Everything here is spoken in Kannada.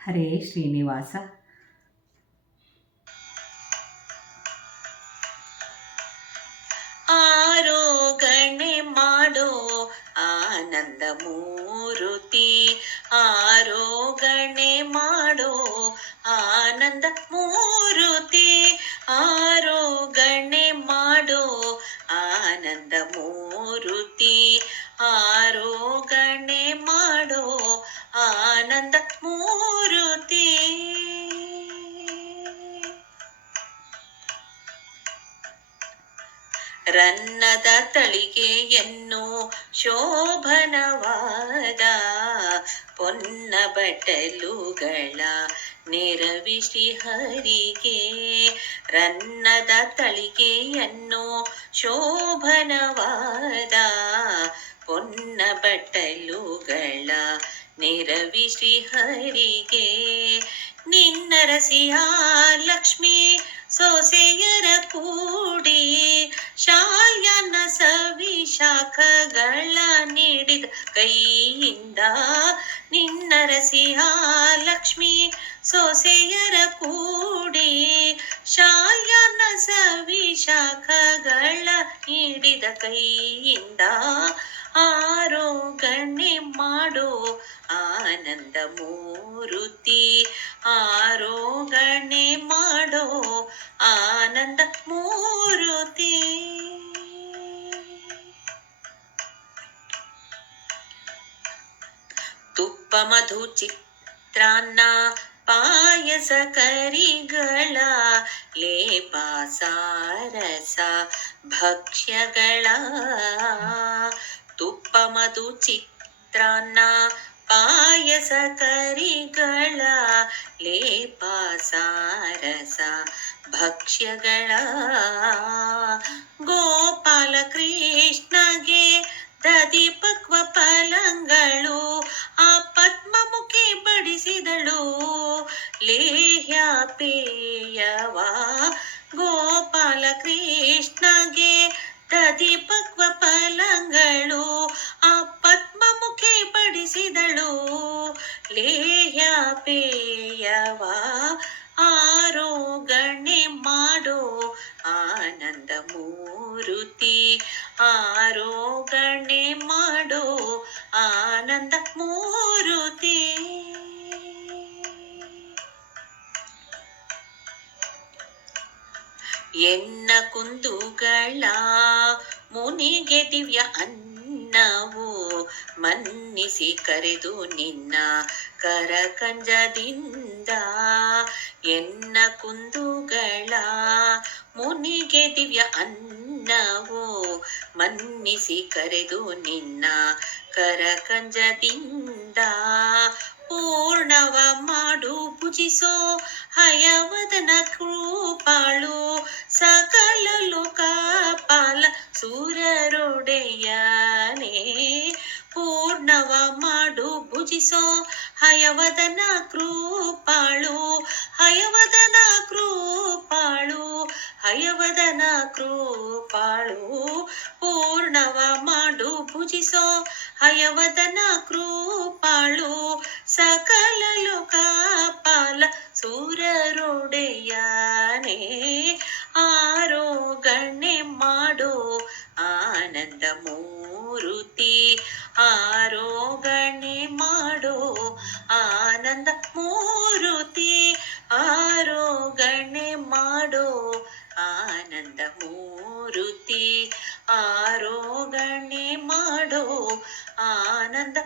ಹರೇ ಶ್ರೀನಿವಾಸ. ಆರೋಗಣೆ ಮಾಡೋ ಆನಂದ ಮೂರುತಿ, ಆರೋಗಣೆ ಮಾಡೋ ಆನಂದ ಮೂರುತಿ, ಆರೋಗಣೆ ಮಾಡೋ ಆನಂದ ಮೂರುತಿ, ಆರೋಗಣೆ ಮಾಡೋ ಆನಂದ ಮೂರುತಿ. ರನ್ನದ ತಳಿಗೆಯನ್ನು ಶೋಭನವಾದ ಪೊನ್ನ ಬಟ್ಟಲುಗಳ ನೆರವಿಸಿ ಹರಿಗೆ, ರನ್ನದ ತಳಿಗೆಯನ್ನು ಶೋಭನವಾದ ಪೊನ್ನ ಬಟ್ಟಲುಗಳ ನೆರವಿಸಿ ಹರಿಗೆ, ನಿನ್ನರಸಿಯ ಲಕ್ಷ್ಮೀ ಸೊಸೆಯರ ಕೂಡಿ ಶಾಲ್ಯನ ಸವಿಶಾಖಗಳ ನೀಡಿದ ಕೈಯಿಂದ, ನಿನ್ನರಸಿಯ ಲಕ್ಷ್ಮೀ ಸೊಸೆಯರ ಕೂಡಿ ಶಾಲ್ಯನ ಸವಿಶಾಖಗಳ ನೀಡಿದ ಕೈಯಿಂದ, ಆರೋಗಣೆ ಮಾಡೋ ಆನಂದ ಮೂರುತಿ, ಆರೋಗಣೆ ಮಾಡೋ ಆನಂದ ಮೂರುತಿ. ತುಪ್ಪ ಮಧು ಚಿತ್ರಾನ್ನ ಪಾಯಸ ಕರಿಗಳ ಲೇಪ ಸಾರಸ ಭಕ್ಷ್ಯಗಳ, ತುಪ್ಪ ಮಧು ಚಿತ್ರಾನ್ನ ಪಾಯಸ ಕರಿಗಳ ಲೇಪ ಸಾರಸ ಭಕ್ಷ್ಯಗಳ, ಗೋಪಾಲ ಕೃಷ್ಣಗೆ ದಧಿಪಕ್ವ ಫಲಗಳು ಆ ಪದ್ಮಮುಖಿ ಬಡಿಸಿದಳು ಲೇಹ್ಯ ಪೇಯವ, ಗೋಪಾಲ ಕೃಷ್ಣಗೆ ದಧಿಪಕ್ವ ಫಲಗಳು ಆ ಪದ್ಮಮುಖಿ ಬಡಿಸಿದಳು ಲೇಹ್ಯ ಪೇಯವ, ಆರೋಗಣೆ ಮಾಡೋ ಆನಂದ ಮೂರುತಿ, ಆರೋಗಣೆ ಮಾಡೋ ಆನಂದ ಮೂರುತಿ. ಎನ್ನ ಕುಂದುಗಳ ಮುನಿಗೆ ದಿವ್ಯ ಅನ್ನವು ಮನ್ನಿಸಿ ಕರೆದು ನಿನ್ನ ಕರಕಂಜದಿಂದ, ಎನ್ನ ಕುಂದುಗಳ ಮುನಿಗೆ ದಿವ್ಯ ಅನ್ನವು ಮನ್ನಿಸಿ ಕರೆದು ನಿನ್ನ ಕರಕಂಜದಿಂದ, ಪೂರ್ಣವ ಮಾಡು ಭುಜಿಸೋ ಹಯವದನ ಕೃಪಾಳು ಸಕಲ ಲೋಕಪಾಲ ಸೂರರೊಡೆಯನೇ, ಪೂರ್ಣವ ಮಾಡು ಭುಜಿಸೋ ಹಯವದನ ಕೃಪಾಳು, ಹಯವದನ ಕೃಪಾಳು, ಹಯವದನ ಕೃಪಾಳು, ಪೂರ್ಣವ ಮಾಡು ಭುಜಿಸೋ ಹಯವದನ ಕೃಪಾಳು ಸಕಲ ಲೋಕಪಾಲ ಸೂರರೊಡೆಯನೇ, ಆರೋಗಣೆ ಮಾಡೋ ಆನಂದ ಮೂರುತಿ, ಆರೋಗಣೆ ಮಾಡೋ ಆನಂದ ಮೂರುತಿ, ಆರೋಗಣೆ ಮಾಡೋ ಆನಂದ ಮೂರುತಿ, ಆರೋಗಣೆ ಮಾಡೋ ಆನಂದ